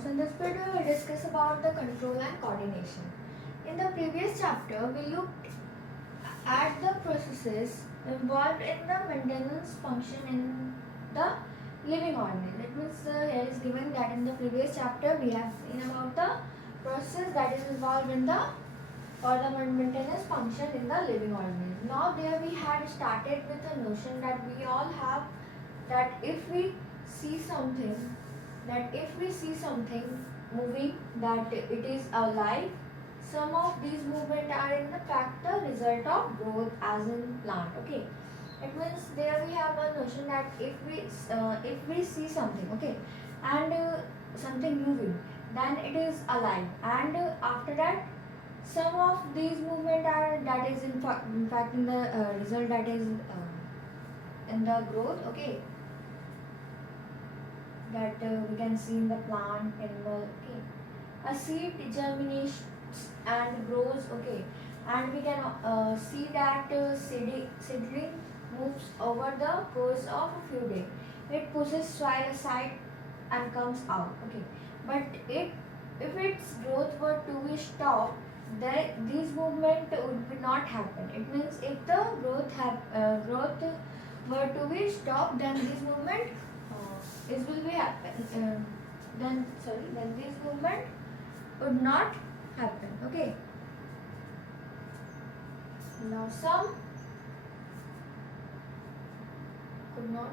So in this video we will discuss about the control and coordination. In the previous chapter we looked at the processes involved in the maintenance function in the living organism. It means here is given that in the previous chapter we have seen about the process that is involved in the maintenance function in the living organism. Now there we had started with the notion that we all have that if we see something moving, that it is alive. Some of these movement are in the fact the result of growth as in plant. Okay, it means there we have a notion that if we see something, okay, and something moving, then it is alive, and after that some of these movement are that is in fact in the result that is in the growth. Okay, that we can see in the plant animal. Okay, a seed germinates and grows. Okay, and we can see that seedling moves over the course of a few days. It pushes soil aside and comes out. Okay, but if its growth were to be stopped, these movement would not happen. It means if the growth were to be stopped, then this movement this will be happen. Then this movement would not happen. Okay. Now some could not.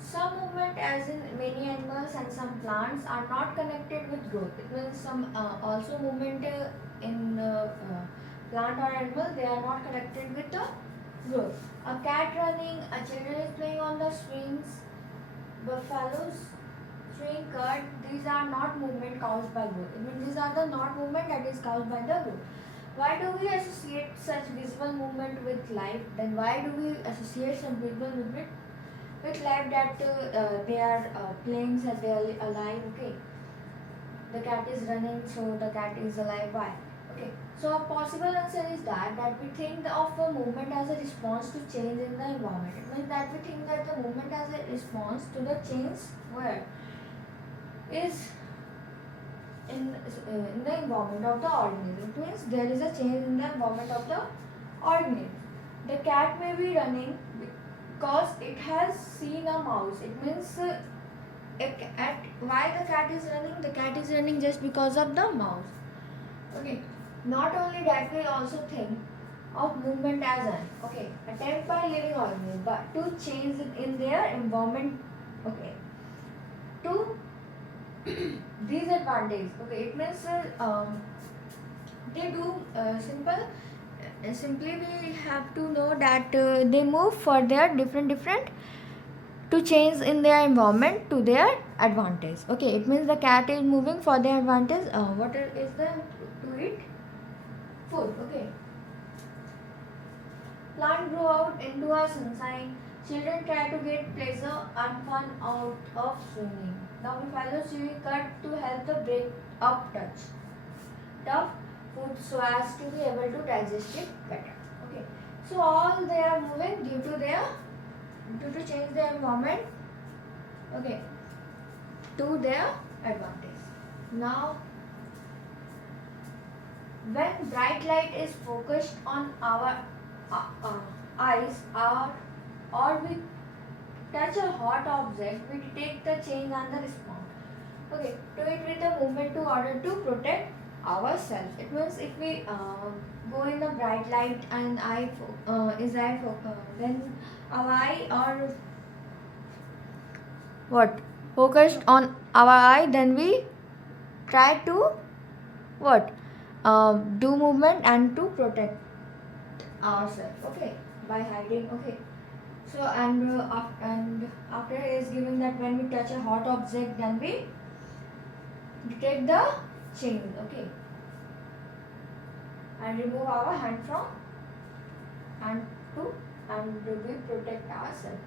Some movement, as in many animals and some plants, are not connected with growth. It means some also movement in plant or animal, they are not connected with the growth. A cat running, a children is playing on the swings, buffaloes chewing cud. These are not movement caused by growth. It means these are the not movement that is caused by the growth. Why do we associate such visible movement with life? Then why do we associate some visible movement with life, that they are playing, so they are alive? Okay, the cat is running, so the cat is alive. Why? Okay, so a possible answer is that we think of a movement as a response to change in the environment. It means that we think that the movement as a response to the change where is in the environment of the organism. It means there is a change in the environment of the organism. The cat may be running because it has seen a mouse. It means why the cat is running? The cat is running just because of the mouse. Okay. Not only that, we also think of movement as an attempt by living organisms, but to change in their environment. Okay. To these advantages. Okay, it means they do simply we have to know that they move for their different to change in their environment to their advantage. Okay, it means the cat is moving for their advantage. What is the to eat food? Okay, plant grow out into a sunshine. Children try to get pleasure and fun out of swimming. Now we follow chewing cut to help the break up tough food so as to be able to digest it better. Okay, so all they are moving due to change their environment. Okay, to their advantage. Now, when bright light is focused on our eyes, or we touch a hot object, we detect the change and the response. Okay, do it with a movement to order to protect ourselves. It means if we go in the bright light and then our eye or what focused on our eye, then we try to what do movement and to protect ourselves. Okay, by hiding. Okay, so and after it is given that when we touch a hot object, then we detect the change. Okay, and remove our hand from and we protect ourselves.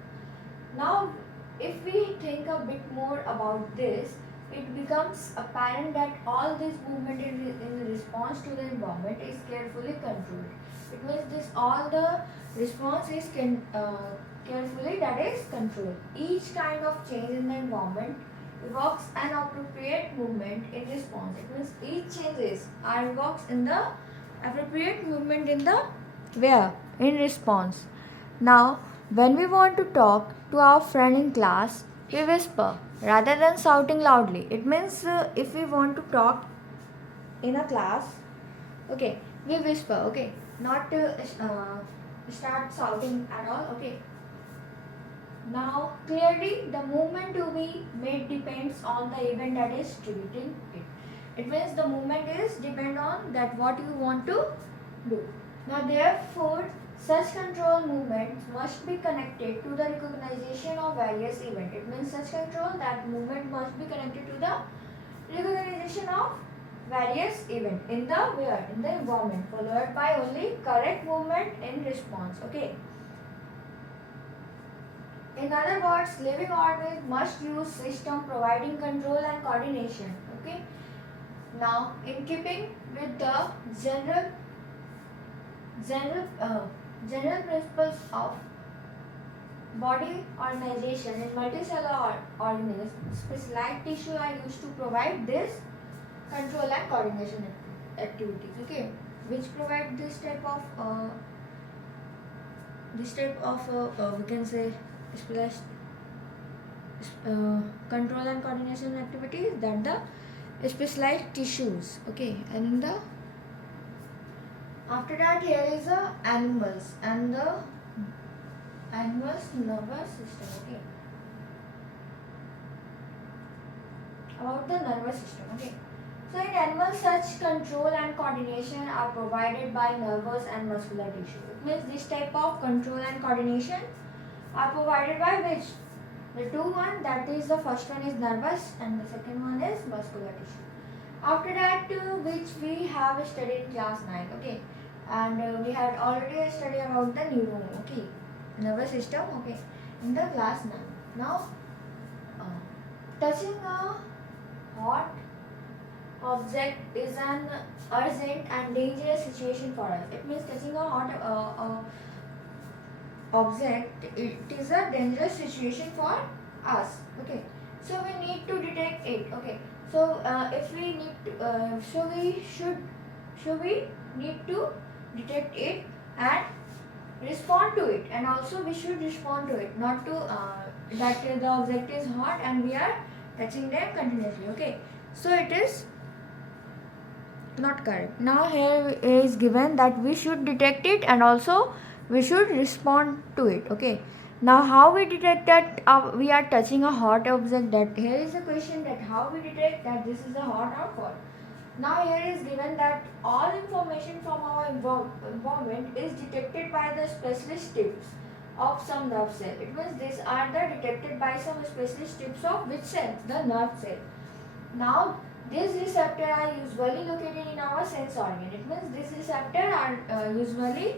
Now if we think a bit more about this, it becomes apparent that all this movement in response to the environment is carefully controlled. It means this all the response is carefully that is controlled. Each kind of change in the environment evokes an appropriate movement in response. It means each changes are evokes in the appropriate movement in the where in response. Now, when we want to talk to our friend in class, we whisper rather than shouting loudly. It means if we want to talk in a class, okay, we whisper, okay, not start shouting at all, okay. Now, clearly, the movement to be made depends on the event that is triggering it. It means the movement is depend on that what you want to do. Now, therefore, such control movements must be connected to the recognition of various events. It means such control that movement must be connected to the recognition of various events in the where in the environment, followed by only correct movement in response. Okay. In other words, living organisms must use system providing control and coordination. Okay. Now, in keeping with the general principles of body organization in multicellular organisms, specialized tissue are used to provide this control and coordination activities. Okay, which provide this type of we can say specialized control and coordination activities that the specialized tissues. Okay, and the after that here is the animals and the animals nervous system. Okay, about the nervous system. Okay, so in animals such control and coordination are provided by nervous and muscular tissue. It means this type of control and coordination are provided by which the two one, that is the first one is nervous and the second one is muscular tissue. After that which we have studied in class 9. Okay, and we had already studied about the neuron. Okay, nervous system. Okay, in the class 9. Now touching a hot object is an urgent and dangerous situation for us. It means touching a hot object, it is a dangerous situation for us. Okay, so we need to detect it. Okay, so if we need to, so we need to detect it and respond to it, and also we should respond to it, not to that the object is hot and we are touching them continuously. Okay, so it is not correct. Now here is given that we should detect it and also we should respond to it. Okay, now how we detect that we are touching a hot object? That here is the question, that how we detect that this is a hot or cold. Now here is given that all information from our environment is detected by the specialist tips of some nerve cell. It means these are the detected by some specialist tips of which cell? The nerve cell. Now these receptors are usually located in our sense organ. It means these receptors are usually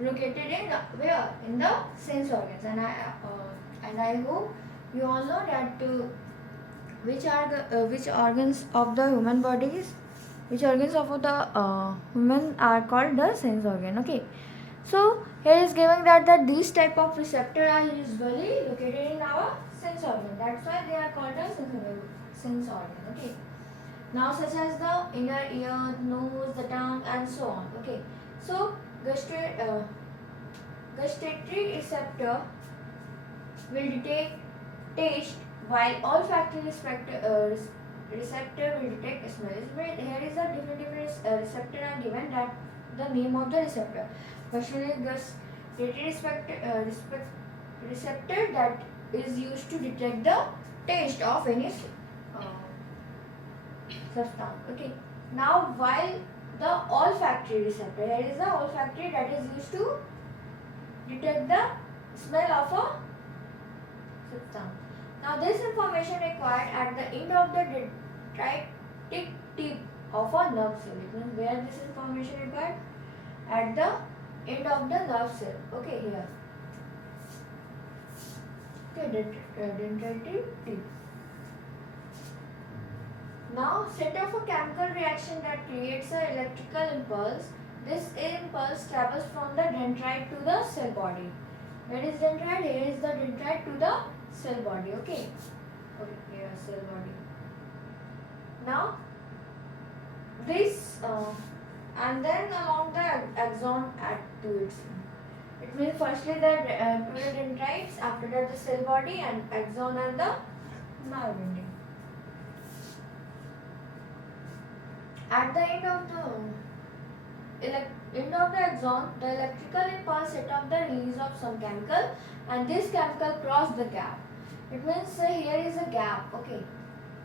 located in where? In the sense organs. And I hope you all know that which are the which organs of the human bodies, which organs of the human are called the sense organ. Okay, so here is given that these type of receptors are usually located in our sense organ. That's why they are called the sense organ. Okay, now such as the inner ear, nose, the tongue, and so on. Okay, so gustatory receptor will detect taste, while olfactory receptor will detect smell. Here is a different receptor are given, that the name of the receptor. First one is gustatory receptor that is used to detect the taste of any substance. Okay. Now while the olfactory receptor, here is the olfactory that is used to detect the smell of a substance. Now this information required at the end of the dendritic tip of a nerve cell. It means where this information required? At the end of the nerve cell. Okay, here. Okay, dendritic tip. Now set off a chemical reaction that creates an electrical impulse. This impulse travels from the dendrite to the cell body. Where is dendrite? Here is the dendrite to the cell body. Okay. Okay, here is cell body. Now this and then along the axon to its. It means firstly the to the dendrites, after that the cell body, and axon and the nerve ending. At the end of the axon, the electrical impulse set off the release of some chemical, and this chemical cross the gap. It means here is a gap. Okay,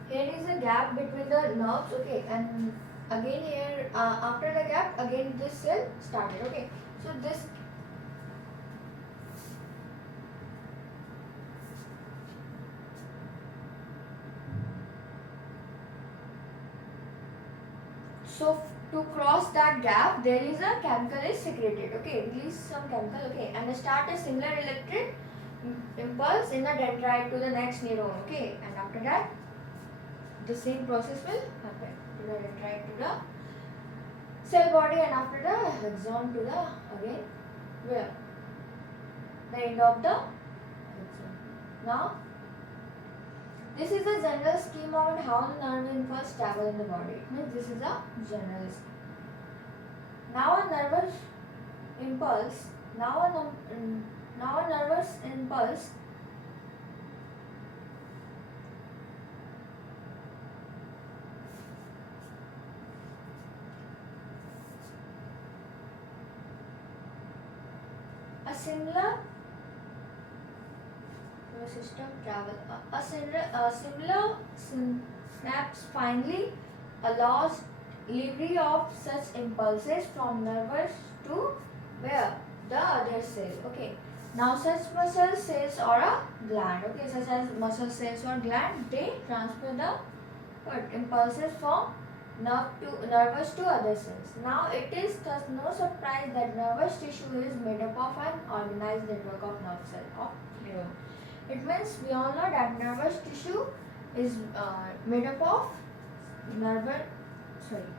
here is a gap between the nerves. Okay, and again here after the gap, again this cell started. Okay, so this. So to cross that gap, there is a chemical is secreted. Okay, release some chemical. Okay, and start a similar electric impulse in the dendrite to the next neuron. Okay, and after that, the same process will happen to the dendrite to the cell body, and after the axon to the again where the end of the axon. Now. This is the general scheme of how the nerve impulse travel in the body. It means this is a general scheme. Now a nervous impulse. Now a nervous impulse. A similar system travel. A similar synapse finally allows delivery of such impulses from nervous to where the other cell. Okay. Now such muscle cells or a gland. Okay, such as muscle cells or gland, they transfer the impulses from nervous to other cells. Now it is thus no surprise that nervous tissue is made up of an organized network of nerve cells of neuron. It means we all know that nervous tissue is made up of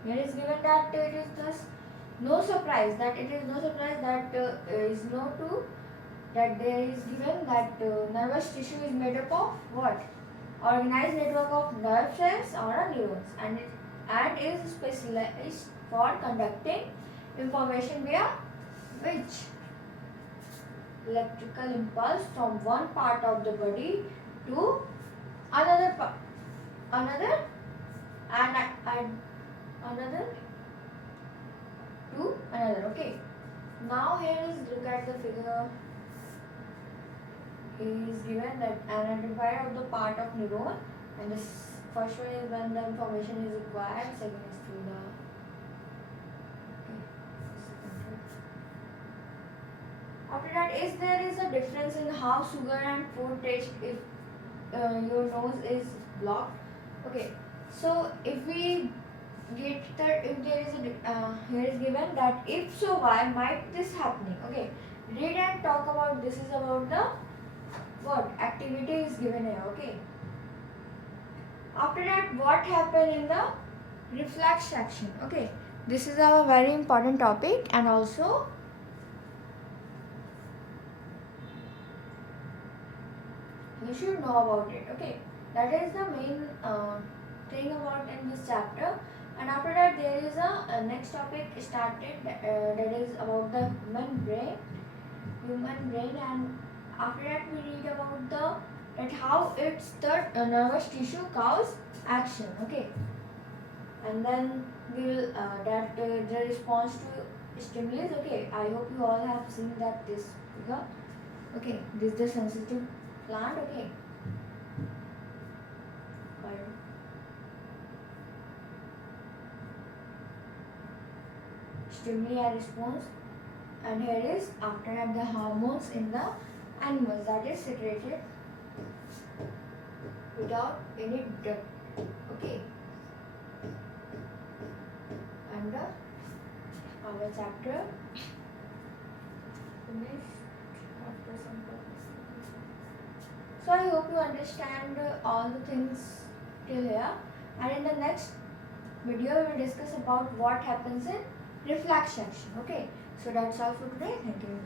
here is given that it is thus no surprise that there is given that nervous tissue is made up of what? Organized network of nerve cells or neurons, and is specialized for conducting information via which? Electrical impulse from one part of the body to another to another. Okay, now here is look at the figure. He is given that an identifier of the part of neuron, and this first one is when the information is required, second is through the After that, there is a difference in how sugar and food taste if your nose is blocked. Okay, so if we get if there is here is given that if so, why might this happening? Okay, read and talk about this is about the what activity is given here. Okay. After that, what happened in the reflex action? Okay, this is a very important topic, and also you should know about it. Okay, that is the main thing about in this chapter. And after that, there is a next topic started that is about the human brain, and after that we read about that how it's the nervous tissue cause action. Okay, and then we will the response to stimulus. Okay, I hope you all have seen that this figure. Okay, this is the sensitive plant. Okay, stimuli and response, and here is after that the hormones in the animals that is secreted without any duct. Okay, and our chapter finished after some purpose. So I hope you understand all the things till here. and in the next video we will discuss about what happens in reflex section. Okay, so that's all for today. Thank you.